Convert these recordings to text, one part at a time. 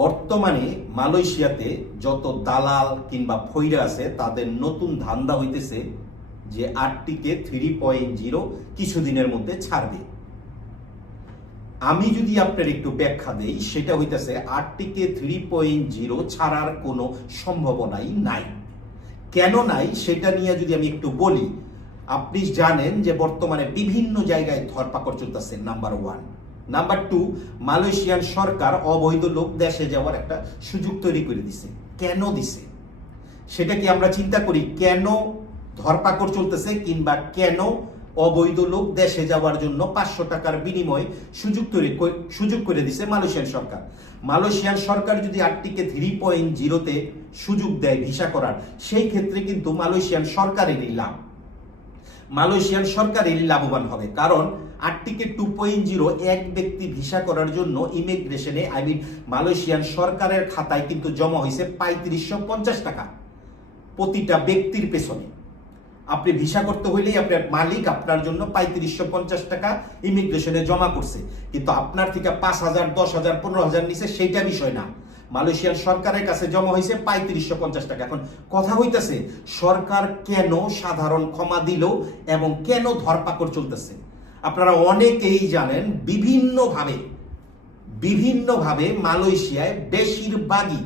বর্তমানে মালয়েশিয়াতে যত দালাল কিংবা ফইরা আছে তাদের নতুন ধান্দা হইতেছে যে আরটিকে 3.0 কিছুদিনের মধ্যে ছাড়বে। আমি যদি আপনার একটু ব্যাখ্যা দেই, সেটা হইতেছে আরটিকে 3.0 ছাড়ার কোনো সম্ভাবনাই নাই। কেন নাই সেটা নিয়ে যদি আমি একটু বলি, আপনি জানেন যে বর্তমানে বিভিন্ন জায়গায় ধরপাকড় চলতেছে, নাম্বার 1। নাম্বার 2, মালয়েশিয়ান সরকার অবৈধ লোক দেশে যাওয়ার একটা সুযোগ তৈরি করে দিছে। কেন দিছে সেটা কি আমরা চিন্তা করি? কেন ধরপাকড় চলতেছে কিংবা কেন অবৈধ লোক দেশে যাওয়ার জন্য 500 টাকার বিনিময়ে সুযোগ করে দিছে মালয়েশিয়ান সরকার। মালয়েশিয়ান সরকার যদি আরটিকে 3.0-তে সুযোগ দেয় ভিসা করার, সেই ক্ষেত্রে কিন্তু মালয়েশিয়ান সরকারেরই লাভ, মালয়েশিয়ান সরকারেরই লাভবান হবে। কারণ আরটিকে 2.0 এক ব্যক্তি ভিসা করার জন্য ইমিগ্রেশনে মালয়েশিয়ান সরকারের খাতায় কিন্তু জমা হয়েছে 3550 টাকা প্রতিটা ব্যক্তির পেছনে। আপনি ভিসা করতে হইলেই আপনার মালিক আপনার জন্য 3550 টাকা ইমিগ্রেশনে জমা করছে, কিন্তু আপনার থেকে 5000, 10,000, 15,000 নিচে সেইটা বিষয় না। মালয়েশিয়ান সরকারের কাছে জমা হয়েছে 3550 টাকা। এখন কথা হইতেছে সরকার কেন সাধারণ ক্ষমা দিল এবং কেন ধরপাকড় চলতেছে? আপনারা অনেকেই জানেন বিভিন্নভাবে মালয়েশিয়ায় বেশিরভাগই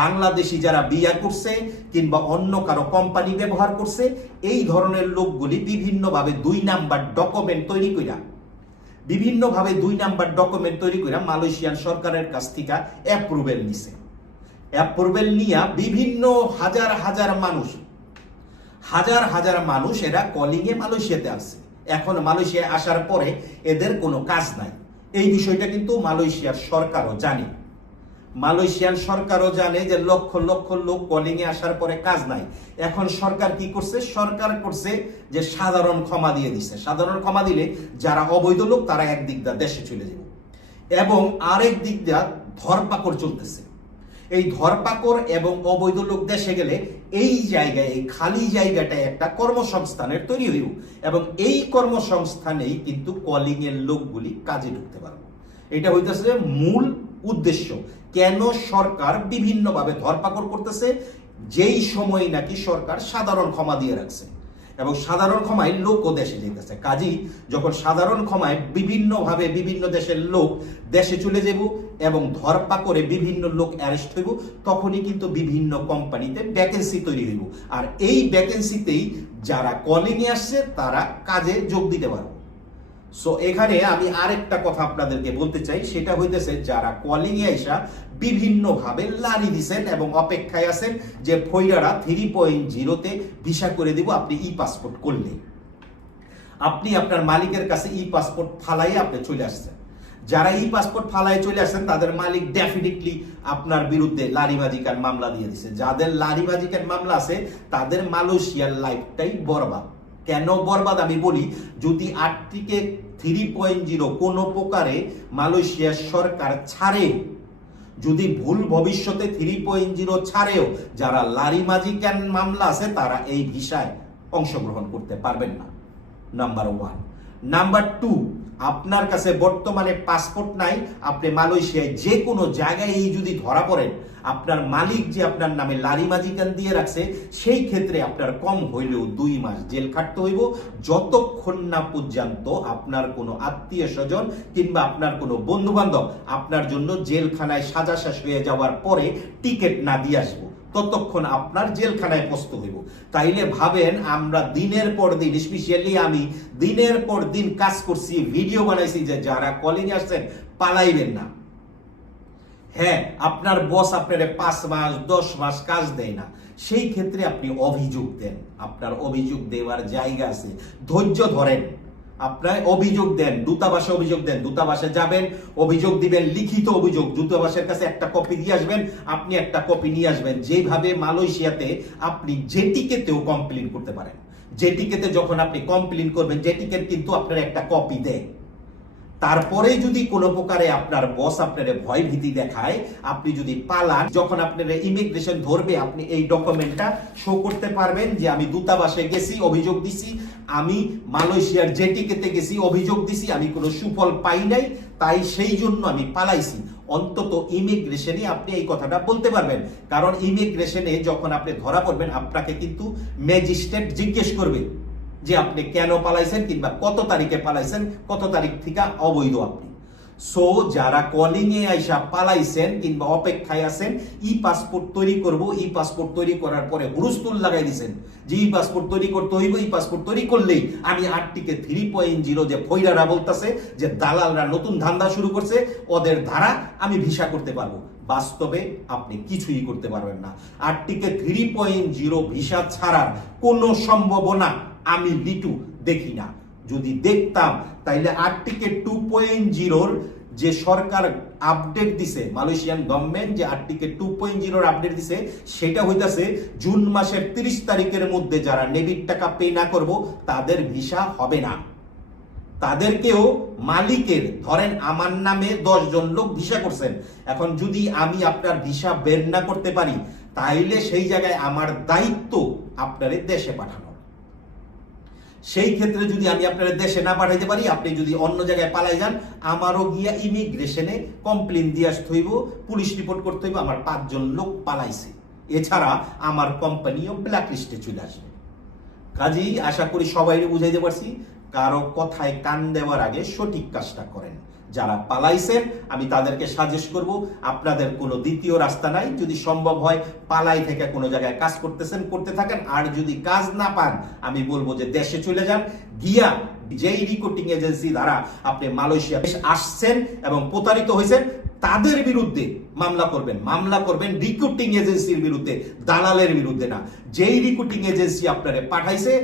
বাংলাদেশি যারা বিয়া করছে কিংবা অন্য কারো কোম্পানি ব্যবহার করছে, এই ধরনের লোকগুলি বিভিন্নভাবে 2 নাম্বার ডকুমেন্ট তৈরি কইরা মালয়েশিয়ান সরকারের কাছ থেকে অ্যাপ্রুভেল নিছে। অ্যাপ্রুভেল নিয়া বিভিন্ন হাজার হাজার মানুষ এরা কলিং এ মালয়েশিয়াতে আসছে। এখন মালয়েশিয়ায় আসার পরে এদের কোনো কাজ নাই। এই বিষয়টা কিন্তু মালয়েশিয়ার সরকারও জানে। মালয়েশিয়ান সরকারও জানে যে লক্ষ লক্ষ লোক কলিং এ আসার পরে কাজ নাই। এখন সরকার কি করছে? সরকার করছে যে সাধারণ ক্ষমা দিয়ে দিছে। সাধারণ ক্ষমা দিলে যারা অবৈধ লোক তারা একদিক দিয়ে দেশে চলে যাবে, এবং আরেক দিক দিয়ে ধরপাকড় চলতেছে। এই ধরপাকড় এবং অবৈধ লোক দেশে গেলে এই জায়গায়, এই খালি জায়গাটায় একটা কর্মসংস্থানের তৈরি হইব, এবং এই কর্মসংস্থানেই কিন্তু কলিং এর লোকগুলি কাজে ঢুকতে পারবে। এটা হইতেছে মূল উদ্দেশ্য। কেন সরকার বিভিন্নভাবে ধরপাকড় করতেছে? যেই সময় নাকি সরকার সাধারণ ক্ষমা দিয়ে রাখছে, এবং সাধারণ ক্ষমায় লোকও দেশে যেতেছে। কাজী যখন সাধারণ ক্ষমায় বিভিন্নভাবে বিভিন্ন দেশের লোক দেশে চলে যাব এবং ধরপাকড়ে বিভিন্ন লোক অ্যারেস্ট হইব, তখনই কিন্তু বিভিন্ন কোম্পানিতে ভ্যাকেন্সি তৈরি হইব, আর এই ভ্যাকেন্সিতেই যারা কলিং এ আসছে তারা কাজে যোগ দিতে পারবে। সো এখানে আমি আরেকটা কথা আপনাদেরকে বলতে চাই, সেটা হইতেছে যারা কলিং এ আইসা বিভিন্নভাবে লারি দিছেন এবং অপেক্ষায় আছেন যে ফইরারা 3.0-তে ভিসা করে দিব আপনি ই পাসপোর্ট করলে, আপনি আপনার মালিকের কাছে ই পাসপোর্ট ফালাই আপনি চলে আসছেন। যারা ই পাসপোর্ট ফালাই চলে আসছেন তাদের মালিক ডেফিনেটলি আপনার বিরুদ্ধে লারিবাজিকার মামলা দিয়ে দিছে। যাদের লারিবাজিকার মামলা আছে তাদের মালয়েশিয়ার লাইফটাই বরবাদ। কেন বরবাদ আমি বলি, যদি আরটিকে 3.0 কোনো প্রকারে মালয়েশিয়ার সরকার ছাড়েও, যদি ভুল ভবিষ্যতে 3.0 ছাড়েও, যারা লারিবাজিকার মামলা আছে তারা এই ভিসায় অংশগ্রহণ করতে পারবেন না, নাম্বার 1। নাম্বার 2, আপনার কাছে বর্তমানে পাসপোর্ট নাই, আপনি মালয়েশিয়ায় যে কোনো জায়গায় যদি ধরা পড়েন, আপনার মালিক যে আপনার নামে লারিবাজিকান দিয়ে রাখছে, সেই ক্ষেত্রে আপনার কম হইলেও 2 মাস জেল খাটতে হইব, যতক্ষণ না পর্যন্ত আপনার কোনো আত্মীয় স্বজন কিংবা আপনার কোনো বন্ধু বান্ধব আপনার জন্য জেলখানায় সাজা শেষ হয়ে যাওয়ার পরে টিকিট না দিয়ে আসবো, ততক্ষণ আপনার জেলখানায় পস্ত হইব। তাইলে ভাবেন, আমরা দিনের পর দিন, স্পেশালি আমি দিনের পর দিন কাজ করছি, ভিডিও বানাইছি যে যারা কলিং আসছেন পালাইবেন না। হ্যাঁ, আপনার বস আপনার 5 মাস 10 মাস কাজ দেয় না, সেই ক্ষেত্রে আপনি অভিযোগ দেন। আপনার অভিযোগ দেওয়ার জায়গা আছে, ধৈর্য ধরেন, আপনার অভিযোগ দেন, দূতাবাসে অভিযোগ দেন, দূতাবাসে যাবেন, অভিযোগ দিবেন, লিখিত অভিযোগ, দূতাবাসের কাছে একটা কপি দিয়ে আসবেন, আপনি একটা কপি নিয়ে আসবেন। যেভাবে মালয়েশিয়াতে আপনি জেটিকেতেও কমপ্লেইন করতে পারেন। জেটিকেতে যখন আপনি কমপ্লেইন করবেন, জেটিকেট কিন্তু আপনার একটা কপি দেয়। তারপরে যদি কোনো প্রকারে আপনার বস আপনার ভয় ভীতি দেখায়, আপনি যদি পালান, যখন আপনার ইমিগ্রেশন ধরবে, আপনি এই ডকুমেন্টটা শো করতে পারবেন যে আমি দূতাবাসে গেছি, অভিযোগ দিছি, আমি মালয়েশিয়ার জেটিকেতে গেছি, অভিযোগ দিছি, আমি কোনো সুফল পাই নাই, তাই সেই জন্য আমি পালাইছি। অন্তত ইমিগ্রেশনে আপনি এই কথাটা বলতে পারবেন। কারণ ইমিগ্রেশনে যখন আপনি ধরা পড়বেন, আপনাকে কিন্তু ম্যাজিস্ট্রেট জিজ্ঞেস করবে যে আপনি কেন পালাইছেন কিংবা কত তারিখে পালাইছেন, কত তারিখ থেকে অবৈধ আপনি। সো যারা কলিং এ আইসা পালাইছেন কিংবা অপেক্ষায় আছেন ই পাসপোর্ট তৈরি করব, ই পাসপোর্ট তৈরি করার পরে হুরুস্তুল লাগাই দিয়েছেন যে ই পাসপোর্ট তৈরি করতে হইব, ই পাসপোর্ট তৈরি করলেই আমি আরটিকে 3.0 যে ফইরারা বলতাছে যে দালালরা নতুন ধান্দা শুরু করছে ওদের ধারা আমি ভিসা করতে পারবো, বাস্তবে আপনি কিছুই করতে পারবেন না। আরটিকে 3.0 ভিসা ছাড়ার কোনো সম্ভাবনা আমি লিটু দেখি না। যদি দেখতাম তাইলে আরটিকে 2.0 যে সরকার আপডেট দিছে, মালয়েশিয়ান গভর্নমেন্ট যে আরটিকে 2.0 আপডেট দিছে, সেটা হইতাছে জুন মাসের 30 তারিখের মধ্যে যারা নেভির টাকা পে না করব তাদের ভিসা হবে না। তাদেরকেও মালিকের, ধরেন আমার নামে 10 জন লোক ভিসা করছেন, এখন যদি আমি আপনার ভিসা বের না করতে পারি তাইলে সেই জায়গায় আমার দায়িত্ব আপনাদের দেশে পাঠানো। সেই ক্ষেত্রে যদি আমি আপনার দেশে না পাঠাইতে পারি, আপনি যদি অন্য জায়গায় পালাই যান, আমারও গিয়া ইমিগ্রেশনে কমপ্লেন দিয়ে আসতে হইব, পুলিশ রিপোর্ট করতে হইব আমার 5 জন লোক পালাইছে। এছাড়া আমার কোম্পানিও ব্ল্যাক লিস্টে চলে আসবে। কাজেই আশা করি সবাই বুঝাইতে পারছি, কারো কথায় কান দেওয়ার আগে সঠিক কাজটা করেন। যারা পালাইছেন আমি তাদেরকে সাজেস্ট করব, আপনাদের কোনো দ্বিতীয় রাস্তা নাই। যদি সম্ভব হয় পালাই থেকে কোনো জায়গায় কাজ করতেছেন করতে থাকেন, আর যদি কাজ না পান আমি বলবো যে দেশে চলে যান, গিয়া যেই রিক্রুটিং এজেন্সি দ্বারা আপনি মালয়েশিয়া আসছেন এবং প্রতারিত হয়েছেন তাদের বিরুদ্ধে মামলা করবেন রিক্রুটিং এজেন্সির বিরুদ্ধে, দালালের বিরুদ্ধে না। যেই রিক্রুটিং এজেন্সি আপনারে পাঠাইছে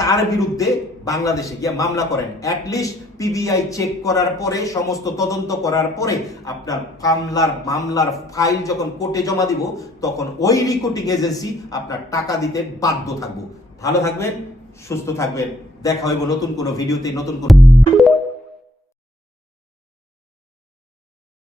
তার বিরুদ্ধে বাংলাদেশে গিয়ে মামলা করেন। অ্যাটলিস্ট পিবিআই চেক করার পরে, সমস্ত তদন্ত করার পরে আপনার মামলার ফাইল যখন কোর্টে জমা দিব তখন ওই রিক্রুটিং এজেন্সি আপনার টাকা দিতে বাধ্য থাকবো। ভালো থাকবেন, সুস্থ থাকবেন, দেখা হইব নতুন কোনো ভিডিওতে, নতুন কোনো